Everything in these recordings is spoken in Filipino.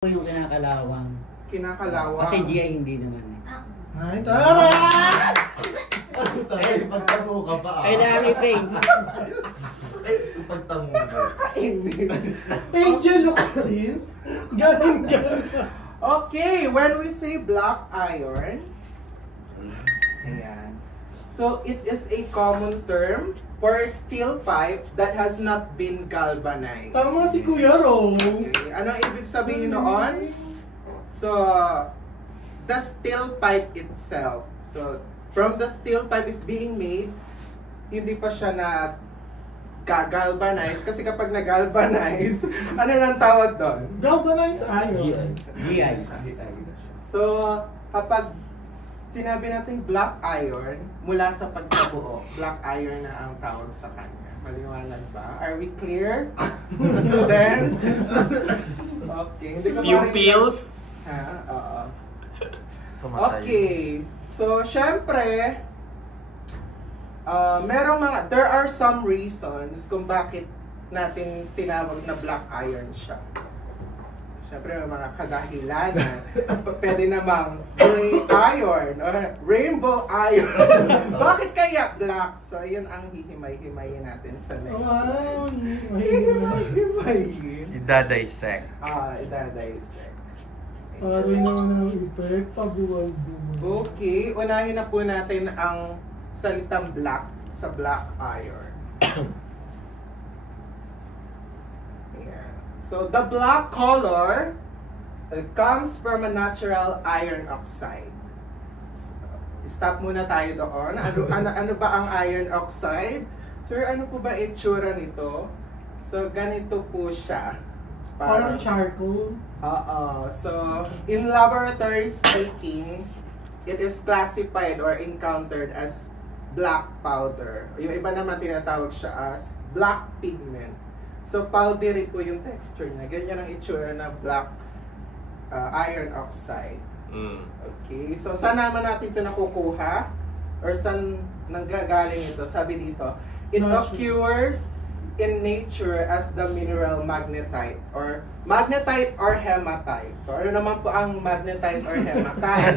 Yung kinakalawang. Kinakalawang. Kasi GI hindi naman eh. Ay, tara! Ano tayo? Pagtamo ka pa ah. Kailangan i-paint. Pagtamo ka. Angel Lucastin? Galing. Okay, when we say black iron, ayan. So it is a common term for steel pipe that has not been galvanized. Tama si Kuya Ro. Okay. Ano ibig sabihin noon? So, the steel pipe itself. So, from the steel pipe is being made, hindi pa siya na galvanize. Kasi kapag na-galvanize, ano nang tawag doon? Galvanized iron. GI. So, kapag sinabi natin black iron, mula sa pagkabuo, black iron na ang tawag sa kanya. Maliwanag ba? Are we clear? Students? Okay. Hindi ko Pupils? Ha? Oo. Okay. So, syempre, there are some reasons kung bakit natin tinawag na black iron siya. Siyempre, may mga kadahilanan. Pwede namang gray iron or rainbow iron. Bakit kaya black? So, yun ang hihimay-himayin natin sa next slide. Hihimay-himayin. Ida-dissect. Ida-dissect. Pari naman ang effect, pabuwal-buwal. Okay, unahin na po natin ang salitang black sa black iron. So, the black color comes from a natural iron oxide. So, stop muna tayo doon. Ano ba ang iron oxide? Sir, ano po ba itsura nito? So, ganito po siya. Parang charcoal. So, in laboratory speaking, it is classified or encountered as black powder. Yung iba naman tinatawag siya as black pigment. So, powdery po yung texture niya. Ganyan ang itsura ng black iron oxide. Okay. So, saan naman natin ito nakukuha? Or saan nanggagaling ito? Sabi dito, it occurs in nature as the mineral magnetite or hematite. So, ano naman po ang magnetite or hematite?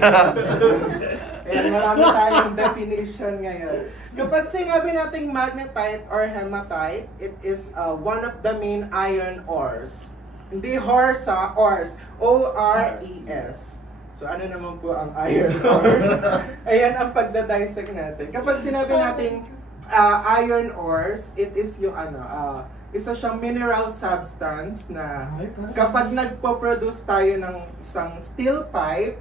Ayan, marami tayong definition ngayon. Kapag sinabi nating magnetite or hematite, it is one of the main iron ores. Hindi horse, ores. O-R-E-S. So, ano naman po ang iron ores? Ayan ang pagdadissect natin. Kapag sinabi nating iron ores, it is yung isa siyang mineral substance na kapag nagpo-produce tayo ng isang steel pipe,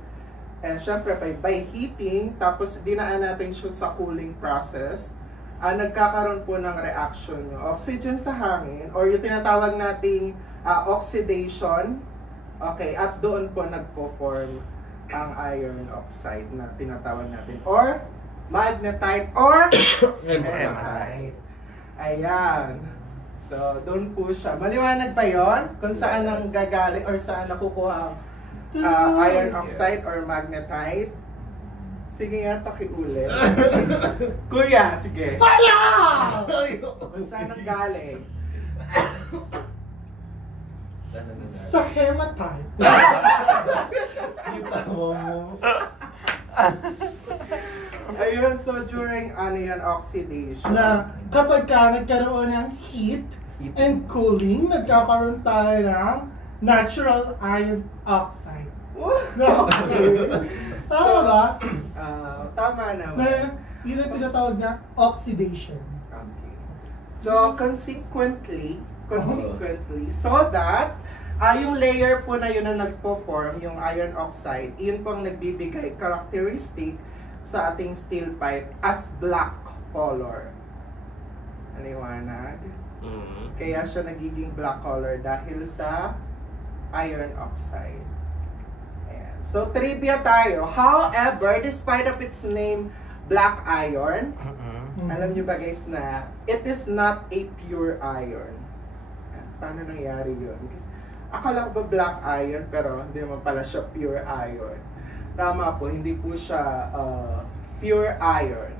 and syempre by heating, tapos dinaan natin siya sa cooling process, nagkakaroon po ng reaction yung oxygen sa hangin or yung tinatawag nating oxidation. Okay, at doon po nagpo-form ang iron oxide na tinatawag natin or magnetite or hematite. Ayan. So, doon po siya. Maliwanag ba yun? Kung saan ang gagaling or saan nakukuha ang iron oxide or magnetite? Sige nga, pakiulit. Kuya, sige. Hala! Kung saan ang galing? Sa hematite. Yung tama mo. Ayun, so during oxidation. Na kapag ka nagkaroon ng heat and cooling, nagkakaroon tayo ng natural iron oxide. Tama ba? Tama naman. Na yun ang tinatawag na oxidation. Okay. So, consequently, so that yung layer po na yun na nagpo-form, yung iron oxide, yun po ang nagbibigay characteristic sa ating steel pipe as black color. Naliwanag? Kaya siya nagiging black color dahil sa iron oxide. Ayan. So, trivia tayo. However, despite of its name, black iron, alam nyo ba guys na it is not a pure iron. Paano nangyari yun? Akala ko ba black iron, pero hindi naman pala siya pure iron. Tama po, hindi po siya pure iron.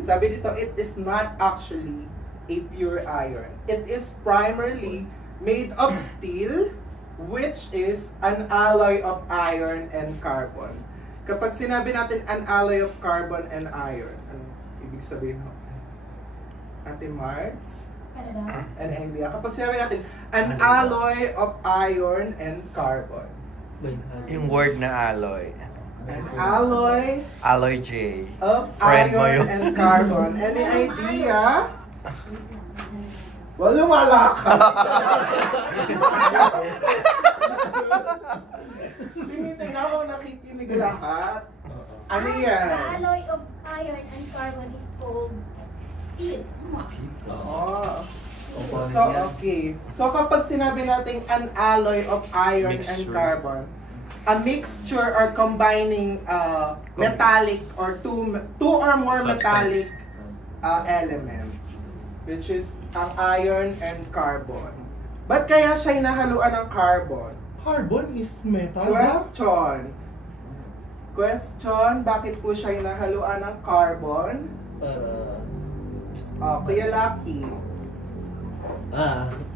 Sabi dito, it is not actually a pure iron. It is primarily made of steel which is an alloy of iron and carbon. Kapag sinabi natin an alloy of carbon and iron, ano ibig sabihin mo? Ate Marts? And idea. Kapag sinabi natin an alloy of iron and carbon. Yung word na alloy. An alloy Alloy J. of Friend mo iron yun. and carbon. Any idea? Wala ka. Tinitingnan ako nakikinig lahat. Ano yan? The alloy of iron and carbon is called steel. Oh. So, okay. So, kapag sinabi natin an alloy of iron and Mixture. carbon, a mixture or combining metallic or two or more Substance. metallic elements, which is ang iron and carbon. Ba't kaya siya nahaluan ng carbon? Carbon is metal, ba? Question, bakit po siya nahaluan ng carbon? Kuya Lucky.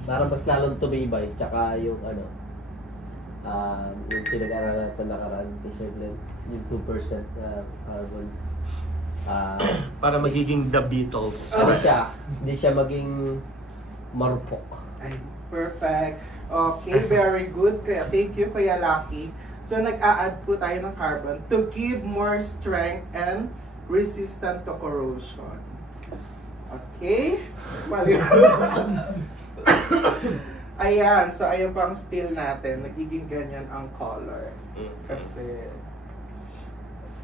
Para mas lalong tumibay, tsaka yung yung pinag-aralan natin nakaraan, yung 2% carbon. Para magiging The Beatles. Hindi siya maging marupok. Ay, perfect. Okay, very good. Kaya thank you, Kuya Lucky. So, nag-a-add po tayo ng carbon to give more strength and resistant to corrosion. Okay? Mali. Ayan, so ayan pang steel natin. Nagiging ganyan ang color. Kasi,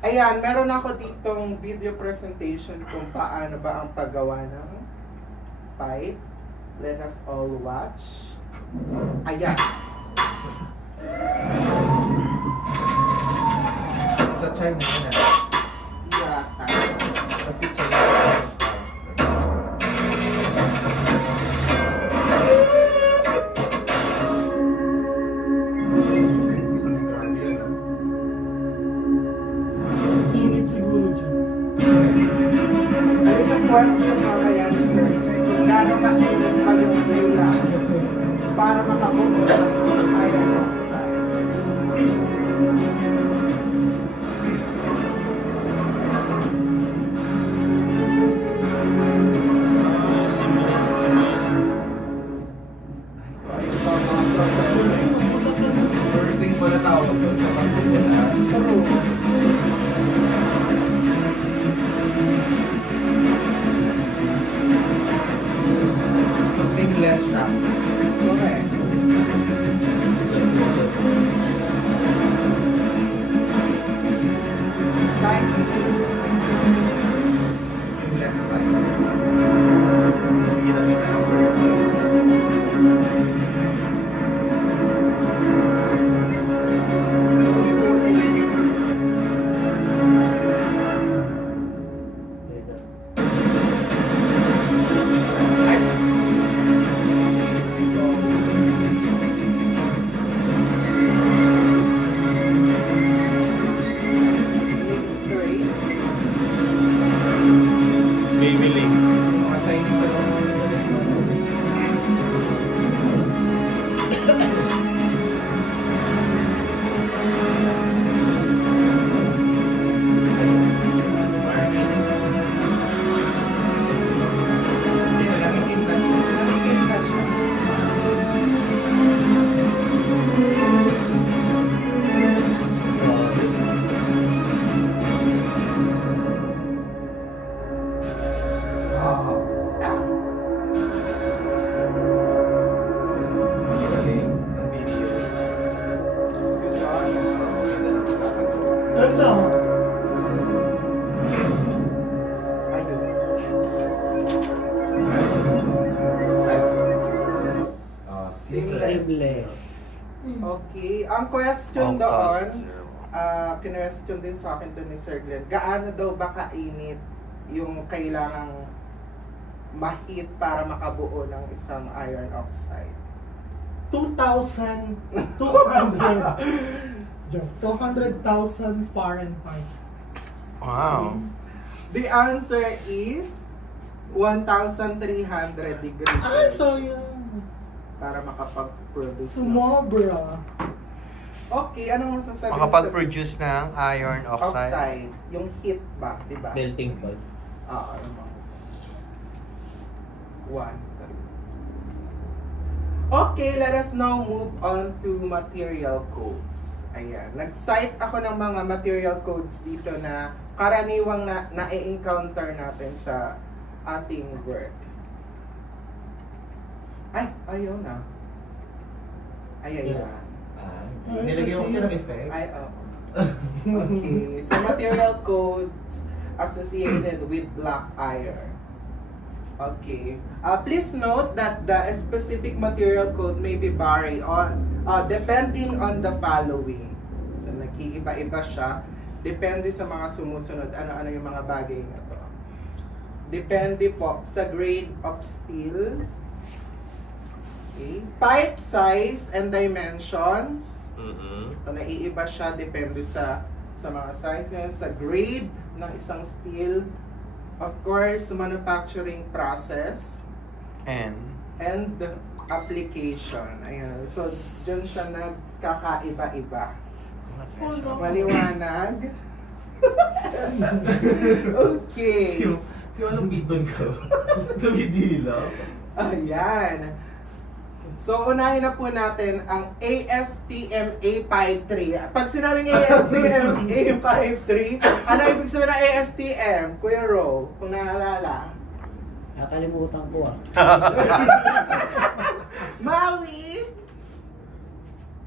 ayan, meron ako ditong video presentation kung paano ba ang paggawa ng pipe. Let us all watch. Ayan. Sa China na. Yeah. Kasi China. Init siguro dyan. Ayun ang question mamaya ni Sir. Kung gaano ka-init pa yung kailangan para makabuo ng iron oxide. Ayun pa mga process. Nursing pa na tawag doon sa pagpupunas. So, seamless siya. Correct. Seamless pa. Ginamit ng words. Maybelline. Mga Chinese na lang. Ganda. Seamless. Okay, ang question doon, kinwestiyon din sa akin to ni Sir Glenn, gaano daw ba kainit yung kailangang ma-heat para makabuo ng isang iron oxide? 2,200. 200,000 Fahrenheit. Wow. The answer is 1,300 degrees Ah, so Celsius. yun. para makapag-produce. Sumobra. Okay, anong masasabi mo Makapag-produce ng iron oxide. oxide? Yung heat ba, di ba? Melting point. Ano mo? 1. Okay, let us now move on to material codes. Ayan. Nag-cite ako ng mga material codes dito na karaniwang na-encounter natin sa ating work. Ay, ayaw na. Ayaw na. Nilagyan ko siya ng effect. Ay, okay. So, material codes associated with black iron. Okay. Please note that the specific material code may be vary on depending on the following. So, nag-iiba-iba siya. Depende sa mga sumusunod. Ano-ano yung mga bagay na to. Depende po sa grade of steel. Okay. Pipe size and dimensions. So, naiiba siya. Depende sa mga sizes, sa grade ng isang steel. Of course, manufacturing process. And Application. Ayan. So, dyan siya nagkakaiba-iba. Oh, Maliwanag. Okay. Anong bidon ka? Tumidila. Ayan. So, unahin na po natin ang ASTM A53. Pag sinabing ASTM A53, ano ibig sabihin ng ASTM? Kuya Ro, kung naalala. Nakalimutan ko Maui!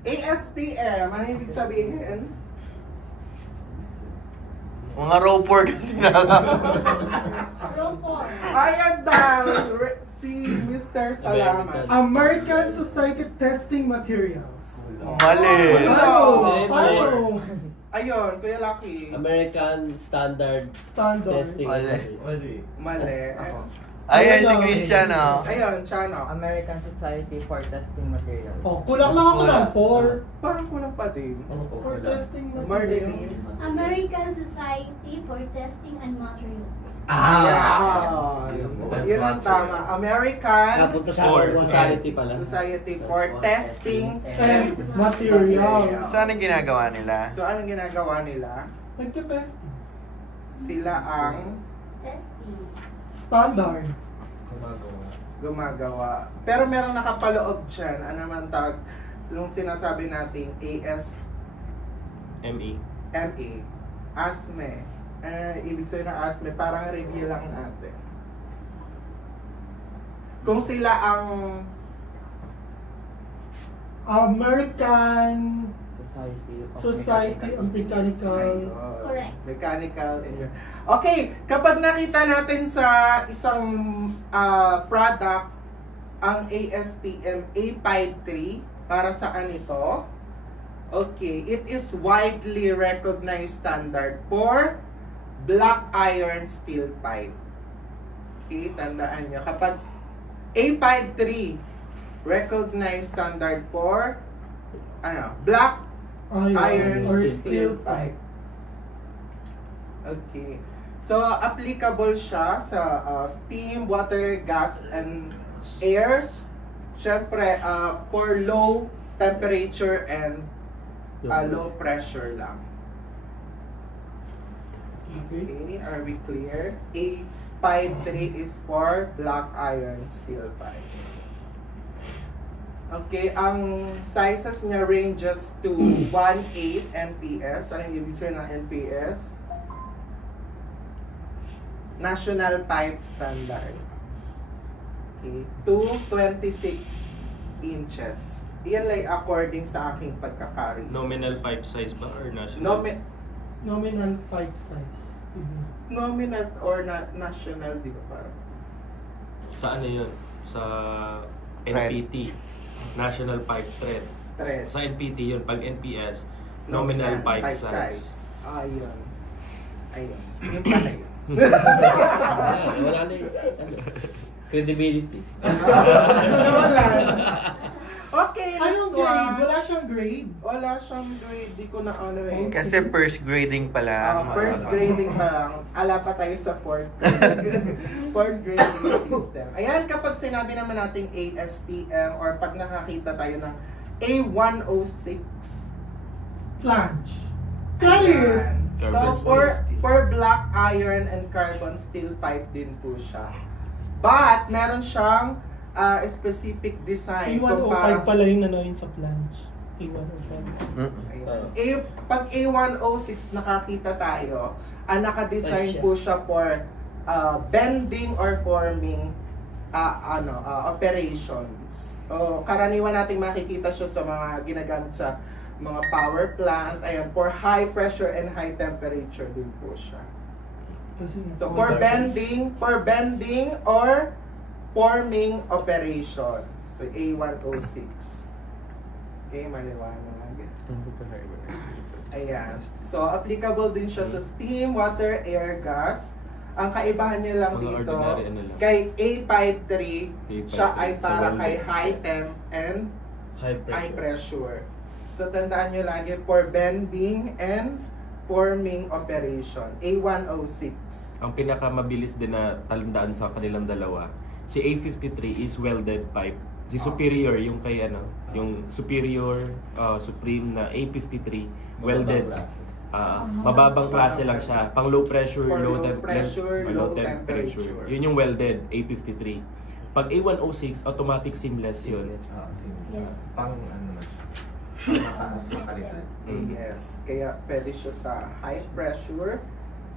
ASTM, ano ibig sabihin? mga roper kasi na Row 4. Ayan daw, si Mr. Salamat. American Society Testing Materials. Mali. Paano? Ayun, Kuya Lucky. American Standard Standard. Testing. Mali. Mali. Ayan si Christian, oh. Ayun, Chano. American Society for Testing Materials. Oh, kulang lang ako ng 4. Parang kulang pa din. For testing Marlene. materials. American Society for Testing and Materials. Yun ang tama. American Napunta sa society pala. Society for Testing And materials. Saan ang ginagawa nila? So, anong ginagawa nila? Nagka-testing. Sila ang Testing. Standard. gumagawa. Pero merong nakapaloob dyan. Ano naman tawag? Yung sinasabi nating ME. MA. ASME. Ibig sabihin ng ASME, parang review lang natin. Kung sila ang American Society of of Mechanical. Correct. Mechanical engineering. Okay, kapag nakita natin sa isang product ang ASTM A53, para saan ito? Okay, it is widely recognized standard for black iron steel pipe. Okay, tandaan nyo. Kapag A53, recognized standard for black iron or steel pipe. Okay. So, applicable siya sa steam, water, gas, and air. Siyempre, for low temperature and low pressure lang. Okay, are we clear? A53 is for black iron steel pipe. Okay, ang sizes niya ranges to 1/8 NPS. Ano yung ibig sabihin ng NPS? National Pipe Standard. Okay, to 26 inches. Iyan like according sa aking pagkakaris. Nominal pipe size ba or national? Nominal pipe size. Nominal or national, di ba parang? Sa ano yun? Sa NPT. National Pipe Thread. Sa NPT yun. Pag NPS, nominal pipe size. Ayun. Ayun. Yung pala yun. Wala na credibility. Wala. Okay, next Anong grade? one. Wala siyang grade. Wala siyang grade. Di ko na ano eh. Kasi first grading pa lang. First grading pa lang. Ala pa tayo sa fourth fourth grading system. Ayan, kapag sinabi naman nating ASTM or pag nakakita tayo ng A106. Flange. Caris! So, for black iron and carbon steel pipe din po siya. But, meron siyang specific design. A105 pala yung nanoyin sa flange. A105. Pag A106 nakakita tayo, naka-design po siya for bending or forming operations. Karaniwan nating makikita siya sa mga ginagamit sa mga power plant. Ayan, for high pressure and high temperature din po siya. So for bending or forming operations. So A106. Okay, maliwanag. Ayan. So applicable din siya sa steam, water, air, gas. Ang kaibahan niya lang Mga dito, ordinary ano lang. kay A53, siya ay sa para welding. kay high temp and high pressure. So tandaan nyo lagi, for bending and forming operation, A106. Ang pinakamabilis din na talandaan sa kanilang dalawa, si A53 is welded pipe. Si superior, yung kay ano, yung superior, supreme na A53, welded. Mababang klase lang siya. Pang low pressure, For low low temperature. temperature. Yun yung welded, A53. Pag A106, automatic seamless yun. Yes. Pang ano na siya. Mataas na kalidad. Yes. Kaya pwede siya sa high pressure,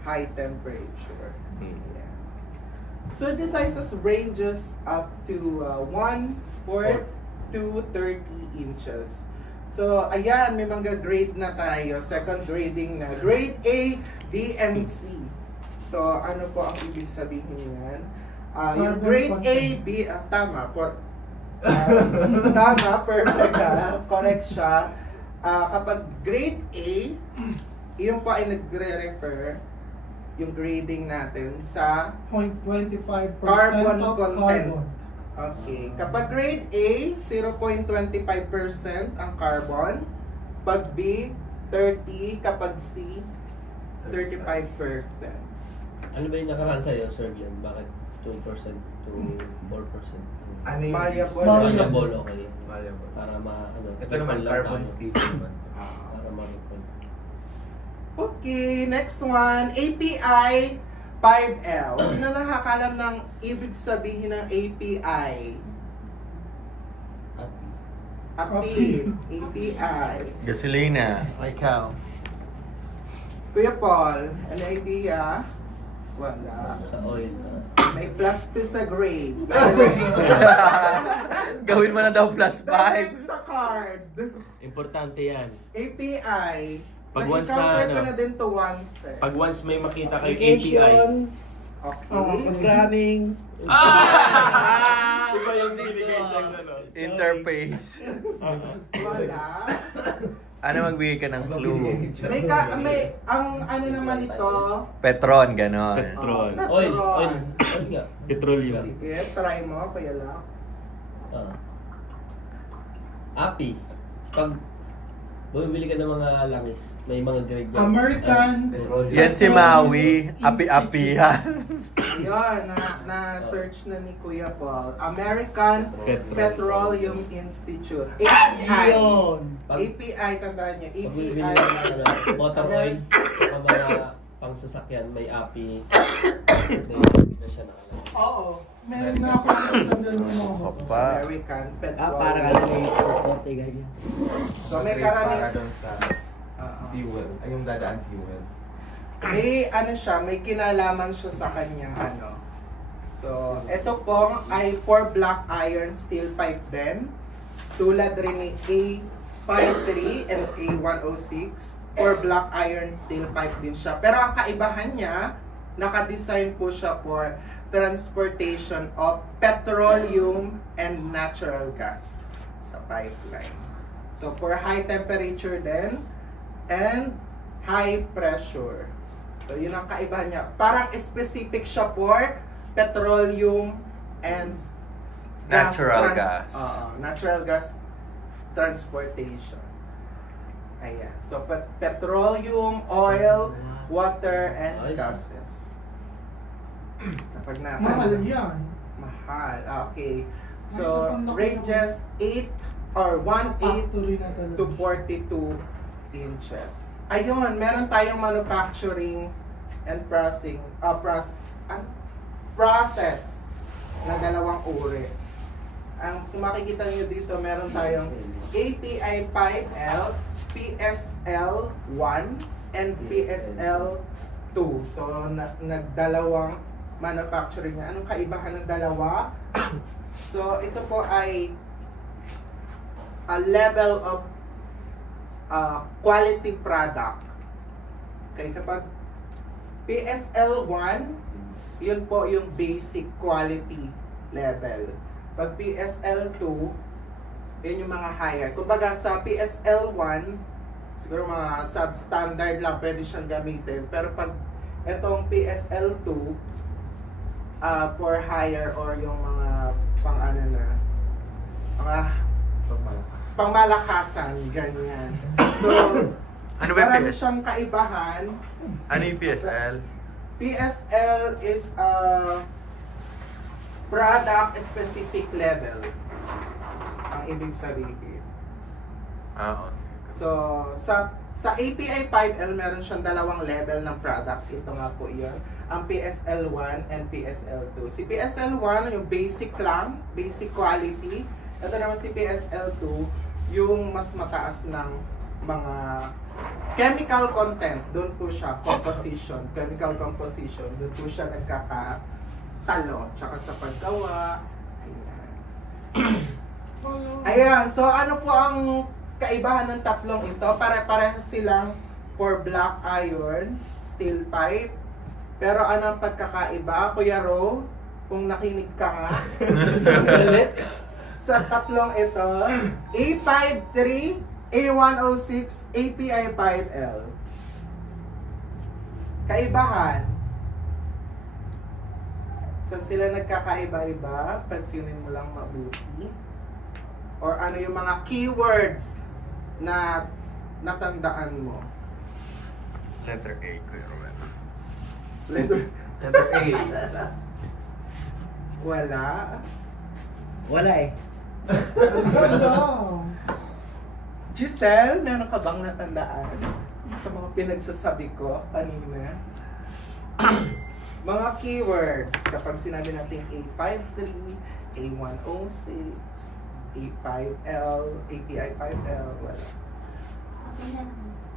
high temperature. Yeah. So the sizes ranges up to 1/4 to 30 inches. So ayan, may mga grade na tayo. Second grading na. Grade A, B, and C. So ano po ang ibig sabihin niyan? Yung grade A, B, tama po. Tama, perfect ha. Correct siya. Kapag grade A, yun po ay nagre-refer yung grading natin sa 0.25% carbon of content. carbon. Okay. Kapag grade A, 0.25% ang carbon. Pag B, 30. Kapag C, 35%. Ano ba yung nakaraan sa'yo, Sir Glenn? Bakit 2% to 4%? Ano yung Malleable. Malleable, okay. Malleable. Para Ito naman, recall lang carbon tayo. steel naman. Para ma-recall. Okay, next one. API 5L. Sino nakakalam ng ibig sabihin ng API? API. API. Gasolina. Ikaw. Kuya Paul, ano idea? Wala. Sa oil. May plus 2 sa grade. Gawin mo na daw plus 5. Sa card. Importante yan. API. Pag once na, Na-encounter ko ano, na din to once eh. Pag once may makita kayo API, Okay. Programming. di ba yung binigay sa ano? Interface. Wala. Ano magbigay ka ng clue? May ang ano naman ito. Petron, ganon. Petron. Oil. Oil nga. Petroleum. Sige, try mo, Kuya Lak. API. Pag bumibili ka ng mga langis, may mga grade yan. American. Yan si Maui. Api-api yan. Ayun, na-search na ni Kuya Paul. American Petroleum Institute. API. API, tandaan niyo. Pag bumibili API. ka ng motor oil, sa mga pangsasakyan, may API. May API na siya nakalagay. Oo. Meron na ako nakatanda ng mga Pa. American Petroleum. Para ka lang may supporte ganyan. So may Para karaniwan. doon sa fuel. Ay, yung dadaan fuel. May ano siya, may kinalaman siya sa kanyang ano. So, ito po ay for black iron steel pipe din. Tulad rin ni A53 and A106. For black iron steel pipe din siya. Pero ang kaibahan niya, naka-design po siya for transportation of petroleum and natural gas sa pipeline. So, for high temperature din and high pressure. So, yun ang kaibahan niya. Parang specific siya for petroleum and Natural gas. Natural gas transportation. Ayan. So, petroleum, oil, water, and gases. Kapag na Mahal yan. mahal. Okay. So, ranges 8 or 1/8 Factory na talaga. to 42 inches. Ayun, meron tayong manufacturing and process na dalawang uri. Ang kung makikita niyo dito, meron tayong API 5L, PSL1, and PSL2. So, nagdalawang manufacturing na. Anong kaibahan ng dalawa? So, ito po ay a level of quality product. Okay, kapag PSL1, yun po yung basic quality level. Pag PSL2, yun yung mga higher. Kumbaga sa PSL1, siguro mga substandard lang pwede siyang gamitin. Pero pag itong PSL2, for higher or yung mga pang-ano na, mga pangmalakasan, ganyan. So, Ano ba yung marami PS? siyang kaibahan. Ano yung PSL? PSL is a product specific level. Ang ibig sabihin. Ah, okay. So, sa API 5L, meron siyang dalawang level ng product. Ito nga po yun. Ang PSL1 and PSL2. Si PSL1, yung basic lang, basic quality. Ito naman si PSL2, yung mas mataas ng mga chemical content. Doon po siya, composition, chemical composition. Doon po siya nagkakatalo. Tsaka sa paggawa. Ayan. Ayan, so ano po ang kaibahan ng tatlong ito? Pare-pareho silang for black iron, steel pipe. Pero ano ang pagkakaiba? Kuya Ro, kung nakinig ka nga. Sa tatlong ito, A53, A106, API 5L. Kaibahan. Saan sila nagkakaiba-iba? Pansinin mo lang mabuti. Or ano yung mga keywords na natandaan mo? Letter A, Kuya Ruel. Letter A. Wala. Wala eh. Hello. Giselle, meron ka bang natandaan sa mga pinagsasabi ko kanina? Mga keywords, kapag sinabi natin A53, A106, A5L, API 5L, wala.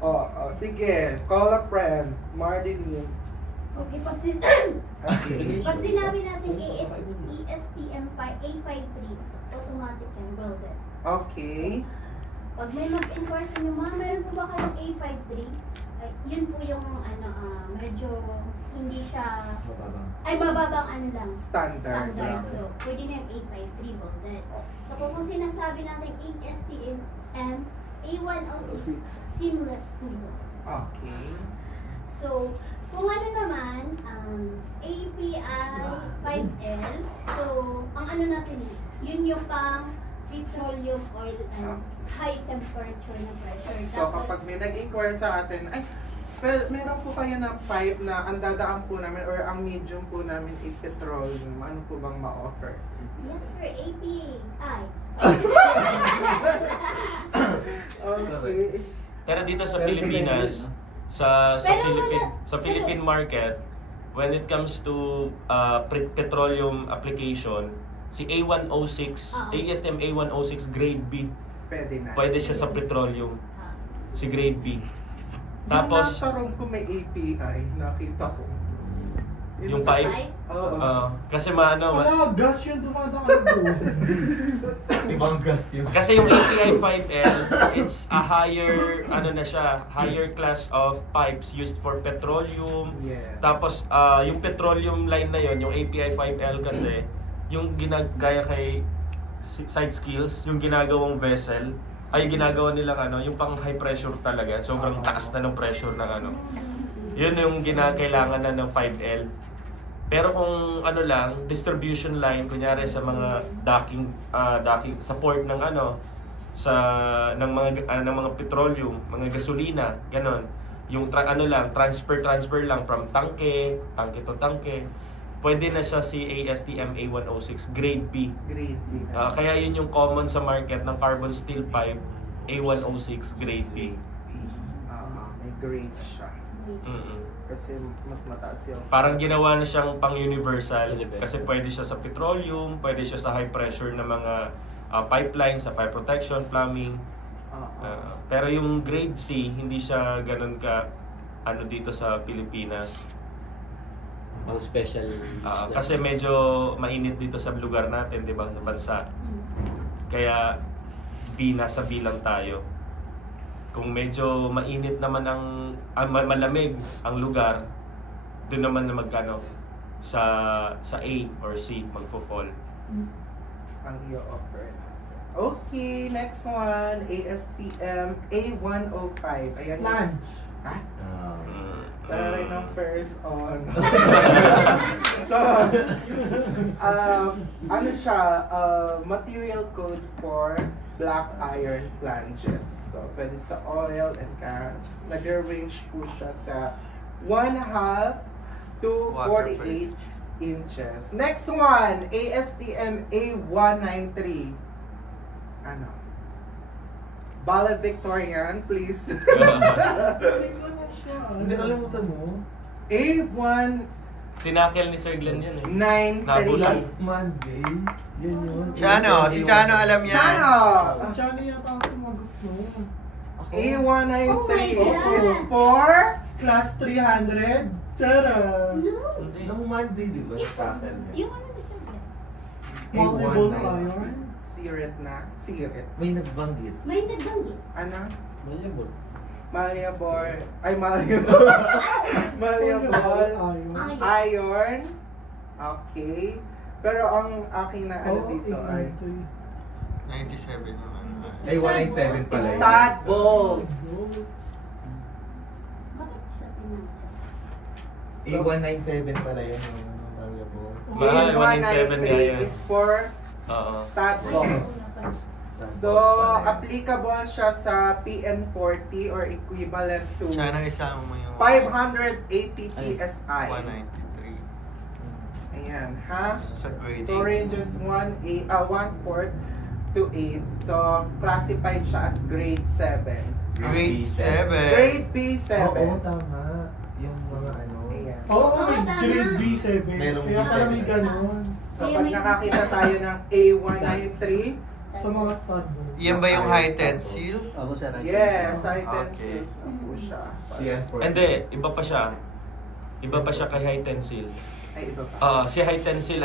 Oh, sige, call a friend, Mardeline. Okay, pag Okay. sinabi natin ESTM A53, automatic yan, welded. Okay. Pag may mag-inquire sa inyo, meron po ba kayong A53? Ay, yun po yung medyo hindi siya, mababang ano lang. Standard. So, pwede na yung A53 welded. So, kung sinasabi natin ASTM A106, seamless po yun. Okay. So, kung ano naman, API 5L, so, ang ano natin, yun yung pang petroleum oil and high temperature na pressure. So, kapag may nag-inquire sa atin, ay, well, meron po kayo ng pipe na ang dadaan po namin or ang medium po namin ay petroleum. Ano po bang ma-offer? Yes, sir, API. Okay. Pero dito sa Pilipinas, sa Philippine market, when it comes to petroleum application, si A106, ASTM A106 grade B, pwede siya sa petroleum. Si grade B. Tapos, yung nasa ko may API, nakita ko. yung pipe, Oo. kasi maano, Wala, gas yung dumadaan doon. Ibang gas yun. kasi yung API 5L, it's a higher, ano na siya, higher class of pipes used for petroleum. Yes. Tapos, yung petroleum line na yon, yung API 5L kasi, yung ginagaya kay side skills, yung ginagawang vessel, ay ginagawa nilang ano, yung pang high pressure talaga, sobrang taas na ng pressure ng ano. Yun yung kailangan na ng 5L. Pero kung ano lang, distribution line, kunyari sa mga docking, sa port ng ano, ng mga petroleum, mga gasolina, ganon. Yung transfer lang from tangke to tangke. Pwede na siya si ASTM A106 grade B. Grade B. Kaya yun yung common sa market ng carbon steel pipe A106 grade B. May grade siya. Kasi mas mataas yung... Parang ginawa na siyang pang-universal kasi pwede siya sa petroleum, pwede siya sa high pressure na mga pipeline, sa fire protection, plumbing. Pero yung grade C, hindi siya ganun ka dito sa Pilipinas. Ang special. Kasi medyo mainit dito sa lugar natin, di ba, sa bansa. Kaya nasa B lang tayo. Kung medyo mainit naman malamig ang lugar, doon naman na magkano sa A or C magpo-fall. Ang i-offer. Okay, next one, ASTM A105. Ayan. Lunch. Ha? Taray ng first on. So, ano siya, material code for black iron flanges. So, pwede sa oil and gas. Nag-range po siya sa 1/2 to 48 inches. Next one, ASTM A193. Ano? Bala Victorian, please. Hindi kalimutan mo. A1 Tinakel ni Sir Glenn yan eh. 93. Nabulas. Monday. Yan yun. Chano, si Chano alam yan. Chano! Ang Chano yata ang sumagot nun. A193 Oh my God. is for Class 300. Tara! No. Nung Monday, di ba? It's Sa akin. yung ano ni Sir Glenn. Volleyball A193. iron. Sirit na. Sirit. May nagbanggit. May nagbanggit. Ano? Malibol. Malleable. Ay, malleable. Malleable. Iron. Iron. Okay. Pero ang aking na ano Oo, dito ay 97 yung ano. Ay, 197 pala yun. stud bolts. Bakit siya tinanong? A197 pala yun. Mahal, 197 nga yan. is for Oo. stud bolts. So, applicable siya sa PN40 or equivalent to Chano, isama mo yung 580 PSI. 193. Ayan, ha? Sa grading. So, ranges 1/4 to 8. So, classified siya as grade 7. Grade 7. Grade B7. Oo, tama. Yung mga ano. Ayan. Oo, Oo, may tama. grade B7. Merong Kaya pala B7. may ganun. So, pag nakakita tayo ng A193, Sa mga stud balls. Yan ba yung high tensile? yes, high Okay. tensils na po siya. Hindi, iba pa siya. Iba pa siya kay high tensile. Ay, iba pa. Si high tensile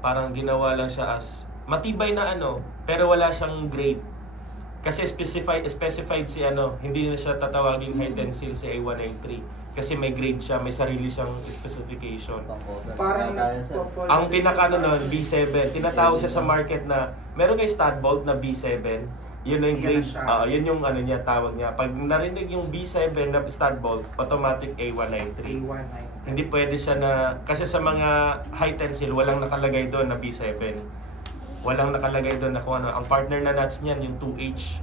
parang ginawa lang siya as matibay na pero wala siyang grade. Kasi specified si hindi na siya tatawagin high tensile si A193 kasi may grade siya, may sarili siyang specification. Parang Ang pinaka nun, B7, tinatawag siya sa market na meron kay stud bolt na B7. Yun na yung Yan grade, siya. yun yung niya, tawag niya. Pag narinig yung B7 na stud bolt, automatic A193. A193. Hindi pwede siya na, kasi sa mga high tensile, walang nakalagay doon na B7. Walang nakalagay doon na kung ano. Ang partner na nuts niyan, yung 2H.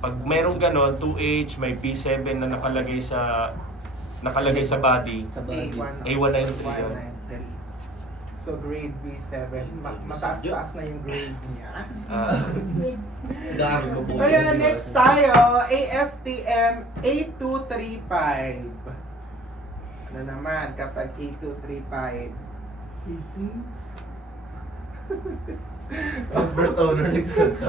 Pag merong ganon, 2H, may B7 na nakalagay sa body, A193 yun. So, grade B7. Mataas-taas na yung grade niya. Gari ko po. Kaya next tayo, ASTM A235. Ano naman kapag A235? First owner nagsalita.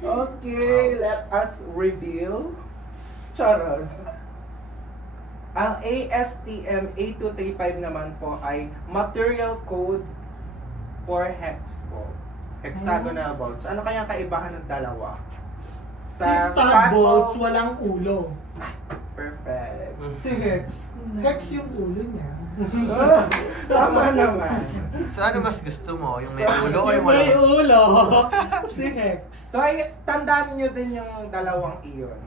Okay, let us reveal. Charos. Ang ASTM A235 naman po ay material code for hex bolt. Hexagonal bolts. Ano kaya kaibahan ng dalawa? Si stud bolts, walang ulo. Perfect. Si Hex. Hex yung ulo niya. Tama naman. So ano mas gusto mo? Yung may ulo o Yung yung may walang? ulo. Si Hex. So, tandaan nyo din yung dalawang iyon.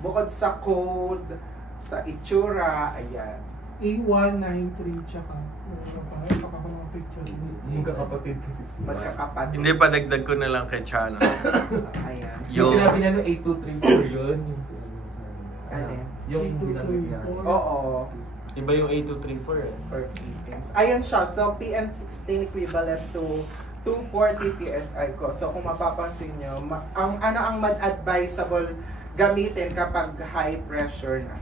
Bukod sa code, sa itsura, ayan. A193 tsaka parang baka mga picture. Yung kakapatid kasi sila. Magkakapatid. Hindi pa dagdag ko na lang kay Chano. Ayan. Yung Yung sinabi niya no 8234 yun. Alin? Yung ginamit niya. Oo. Iba yung 8234 eh. For fittings. Ayan siya. So, PN16 equivalent to 240 PSI ko. So, kung mapapansin nyo, ang advisable gamitin kapag high pressure na.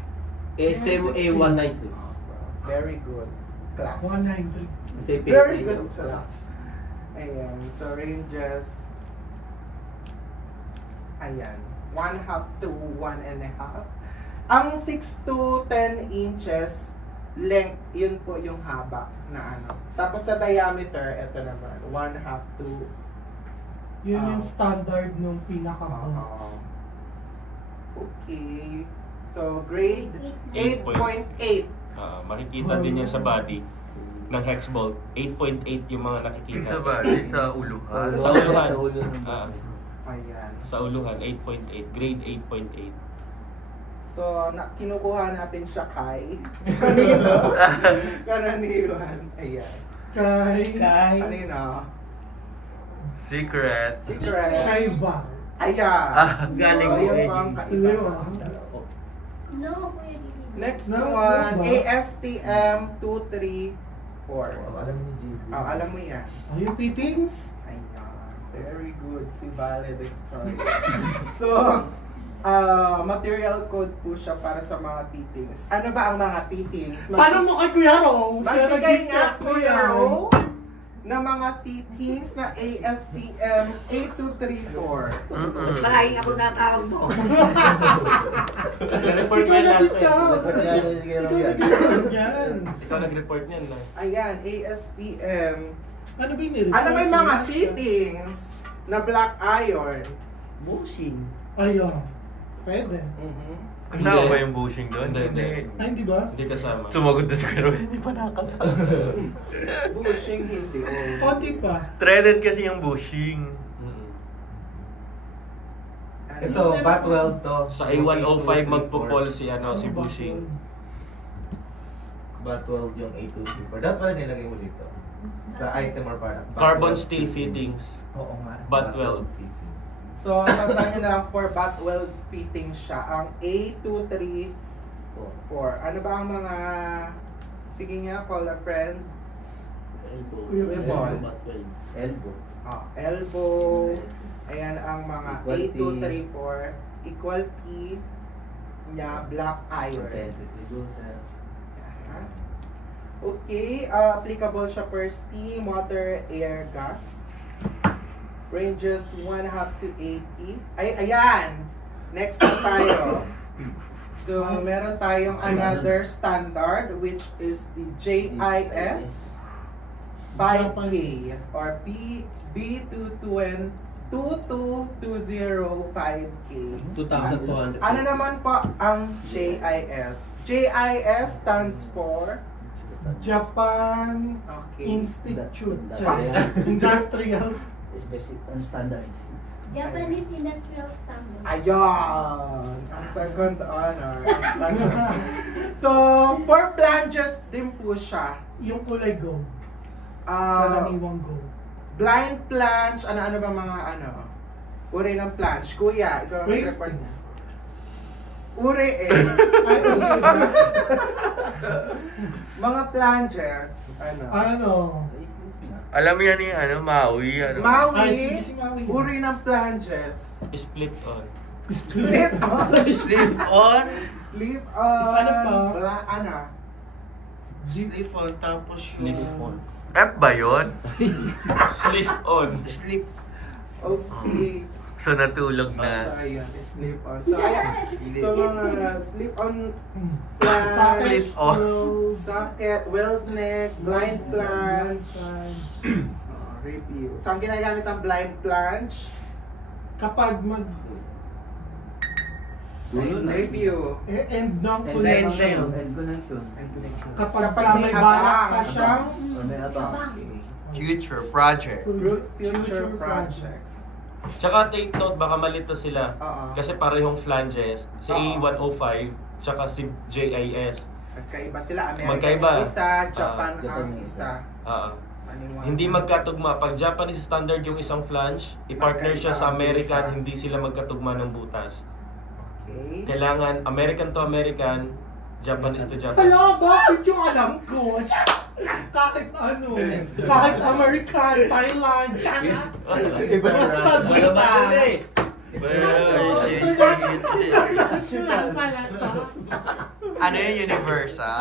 STM A193. Very good. Class. 193. Kasi Very PSI good niya. class. Ayan. So, ranges. Ayan. 1/2 to 1.5. Ang 6 to 10 inches length, yun po yung haba na ano. Tapos sa diameter, ito naman, 1/2 to Yun yung standard nung pinaka-box. Okay. So, grade 8.8. 8.8. Makikita din yan sa body ng hex bolt. 8.8 yung mga nakikita. sa bali, sa uluhan. Sa uluhan. Sa ulo ng Ah, Ayan. sa uluhan, 8.8. Grade 8.8. So, kinukuha natin siya kay Karaniwan. Ayan. Kay Kanina? Secret. Secret. Kay Val. Ayan. Galing So, mo, yun Eddie. po ang Sila kaiba. No, Kuya Didi. Next No, one, no ba? ASTM 234. Alam ni JB. Alam mo yan. Yung fittings? Ayan. Very good. Si valedictorian. So, material code po siya para sa mga fittings. Ano ba ang mga fittings? Tanong mo kay Kuya Ro. Siya Magbigay nga nag-discuss ko Kuya yan. Ro na mga fittings na ASTM 8234. Maraming ako natawag mo. Nag-report Ikaw yan last nag-discuss. time. Ikaw nag-discuss yan. Ikaw nag-report niyan na. Ayan, ASTM. Ano ba yung nilipot? Ano ba yung mga fittings na black iron? Bushing. Ayun. Pwede. Kasama ba yung bushing doon? Hindi. Ay, hindi ba? Hindi kasama. Sumagot na siguro, hindi pa nakasama. Bushing hindi. Konti pa. Threaded kasi yung bushing. Ito, bat weld to. Sa A105 magpo-call si si Bushing. Bat weld yung A234. Dapat pala nilagay mo dito. Sa item or parang. Carbon steel fittings. Oo nga. Bat weld. So, tandaan nyo na lang for bat weld fitting siya. Ang A234. Ano ba ang mga... Sige nga, call a friend. Kuya Paul. Elbow. Elbow. Ayan ang mga Equal T. A234. Equal T. Niya, black iron. Ayan. Okay, applicable siya for steam, water, air, gas. Ranges 1/2 to 80. Ayan! Next na tayo. So, meron tayong another standard which is the JIS 5K or B2220-5K. 2,200. Ano naman po ang JIS? JIS stands for Japan okay. Institute. Ah. Industrial. Specific and standards. Japanese Industrial Standard. Ayun! Ang second honor. So, for flanges din po siya. Yung kulay gold. Ah, Karaniwang gold. blind planche, ano ba mga uri ng planche? Kuya, ikaw ang Wave. report niya. Uri eh. Ay, Mga planches, ano? Alam mo yan yung Maui. Ay, Maui, sige, si Maui. uri ng planches. Split on. Split on. Slip on. Sleep on. Ano pa? Slip on, tapos Slip on. F ba yun? Slip on. Slip. Okay. So natulog So, na. ayan, sleep on. So, ayan. So, mga sleep on Socket, planche, Split on. socket, weld neck, blind planche. Review. Saan ginagamit ang blind planche? Kapag Review. end ng And connection. connection. Kapag Kapag may may balak abang. ka siyang May abang. Future project. Future project. Tsaka take note, baka malito sila. Oo. Kasi parehong flanges. Si Oo. A105, tsaka si JIS. Magkaiba sila. American Magkaiba. ang isa, Japan ang Japan isa. Maniwala. Hindi magkatugma. Pag Japanese standard yung isang flange, i-partner siya sa American, hindi sila magkatugma ng butas. Okay. Kailangan American to American, Japanese to Japanese. Hala, bakit yung alam ko? Kahit ano, kahit American, Thailand, China. Basta butas. International pala to. Ano yung universal?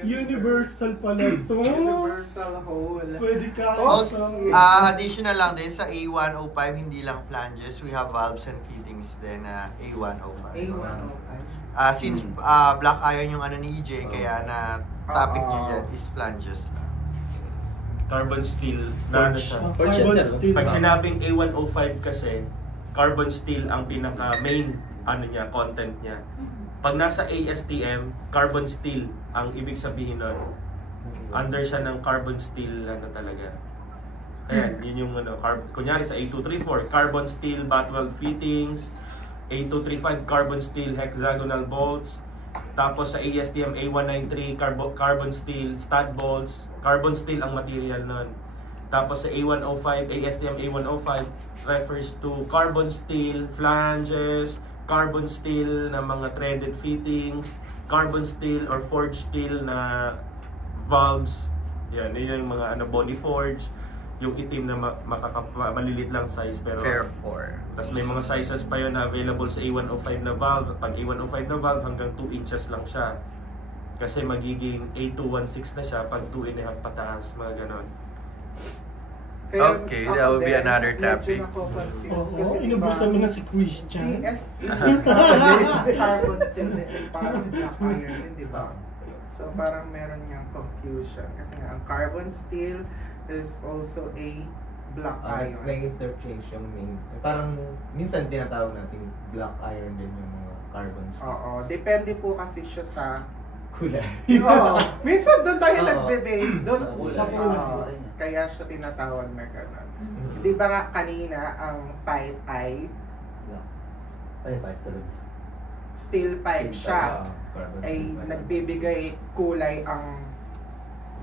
Universal pala to. Universal whole. Pwede ka. Okay. Additional lang din sa A105, hindi lang flanges. We have valves and fittings din na A105. A105. Since black iron yung ano ni EJ, kaya na topic niya dyan is flanges lang. Carbon steel, na ano siya. Carbon steel. Pag sinabing A105 kasi, carbon steel ang pinaka main ano niya, content niya. Pag nasa ASTM, carbon steel ang ibig sabihin nun. Under siya ng carbon steel ano talaga. Ayan, yun yung ano, kunyari sa A234, carbon steel butt weld fittings, A235 carbon steel hexagonal bolts, tapos sa ASTM A193 carbon steel stud bolts, carbon steel ang material nun. Tapos sa A105, ASTM A105 refers to carbon steel flanges, carbon steel na mga threaded fittings, carbon steel or forged steel na valves. Yan, yun yung mga ano, body forge, yung itim na malilit lang size pero Fair 4. tapos may mga sizes pa yun na available sa A105 na valve. Pag A105 na valve, hanggang 2 inches lang siya. Kasi magiging A216 na siya pag 2.5 pataas, mga ganon. Okay, that will be another topic. Oo, inubusan mo na si Christian. Carbon steel din, parang black iron din, di ba? So parang meron niyang confusion. Kasi nga, ang carbon steel is also a black iron. May interchange yung main. Parang minsan tinatawag natin black iron din yung mga carbon steel. Oo, depende po kasi siya sa Kulay. Oo. Minsan doon tayo Oo. nagbe-base, doon Sa kulay. sa kulay. Kaya siya tinatawag na gano'n. Di ba nga kanina ang pipe ay Ay, pipe tuloy. steel pipe siya, Carbon ay steel pipe. nagbibigay kulay ang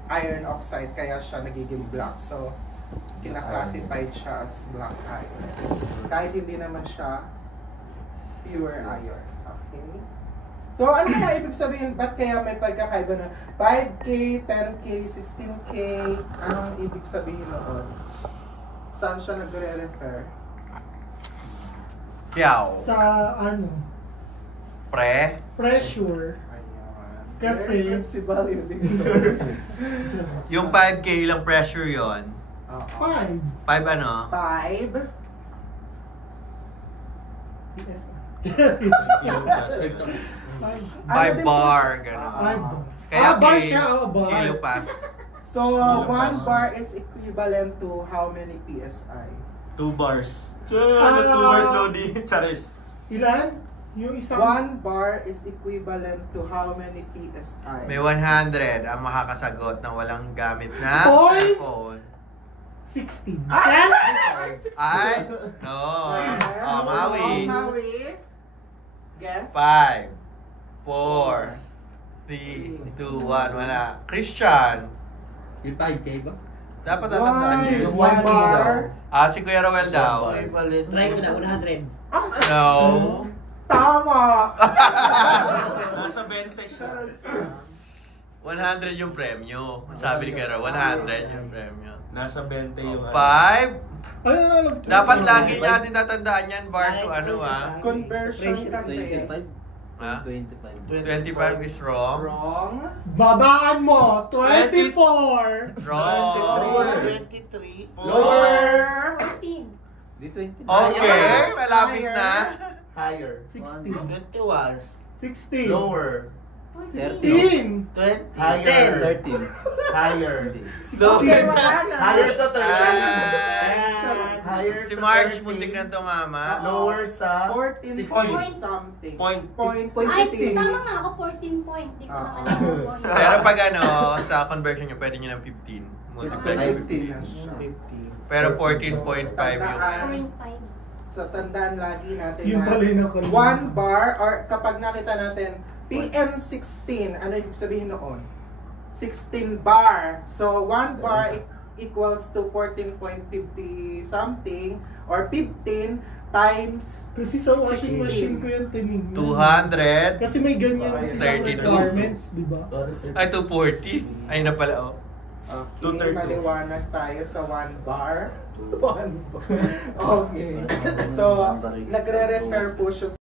iron oxide kaya siya nagiging black. So, kina-classified siya as black iron. Kahit hindi naman siya pure iron. Okay? So, ano kaya ibig sabihin? Ba't kaya may pagkakaiba na 5K, 10K, 16K? Anong ibig sabihin noon? Saan siya nagre-refer? Yaw. Sa ano, Pre. pressure. Ayan. Kasi- Very flexible yun dito. Yung 5K lang pressure yon. 5. 5 ano? 5. Yes. 5 bar, gano'n. Kaya bar siya, bar. kilo pass. So, 1 bar is equivalent to how many PSI? 2 bars. Two Ah. bars, Lodi. Charis. Ilan? Yung isang... 1 bar is equivalent to how many PSI? May 100 ang makakasagot na walang gamit na Oy! cellphone. 16. Ay! No. Oh, Maui. Maui. Guess? 5, 4, 3, 2, 1, wala. Christian. Yung 5K ba? Dapat tatandaan niyo. Yung 1 1K bar. Si Kuya Rowell daw. Try ko na, 100. No. Tama! Nasa 20 siya. 100 yung premyo. Sabi ni Kuya Rowell, 100 yung premyo. Nasa 20 yung 5. Ay, alam ko. Dapat lagi natin tatandaan yan, bar to ano Conversion kasi. 25. Ha? 25. 25 is wrong. Wrong. Babaan mo, 24. Wrong. 23. Lower. 14. Di 20. Okay, malapit na. Higher. 16. 21. 16. Lower. 16. 20. Higher. 13. Higher. Okay, wala na. Higher sa 13. Ah. Higher Si sa March, 13. muntik na tumama. Lower sa 14 16. something. Point. Point. Ay, 15. tama nga ako, 14 point. Di ko na Ah. alam yung point. Pero pag ano, sa conversion nyo, pwede nyo ng 15. Multiply Ay, by 15 na 15. siya. Pero 14.5 yung... Point 5. So, tandaan lagi natin Yung na pala yung nakalagay. 1 bar or kapag nakita natin PM16, ano ibig sabihin noon? 16 bar. So 1 bar equals to 14.50 something or 15 times Kasi sa washing 16. machine ko yung tinignan. 200. Kasi may ganyan Sorry. silang 32. requirements, di ba? Ay, 240. Ay na pala, oh. Okay, maliwanag tayo sa 1 bar. 1 bar. Okay. So, nagre-refer po siya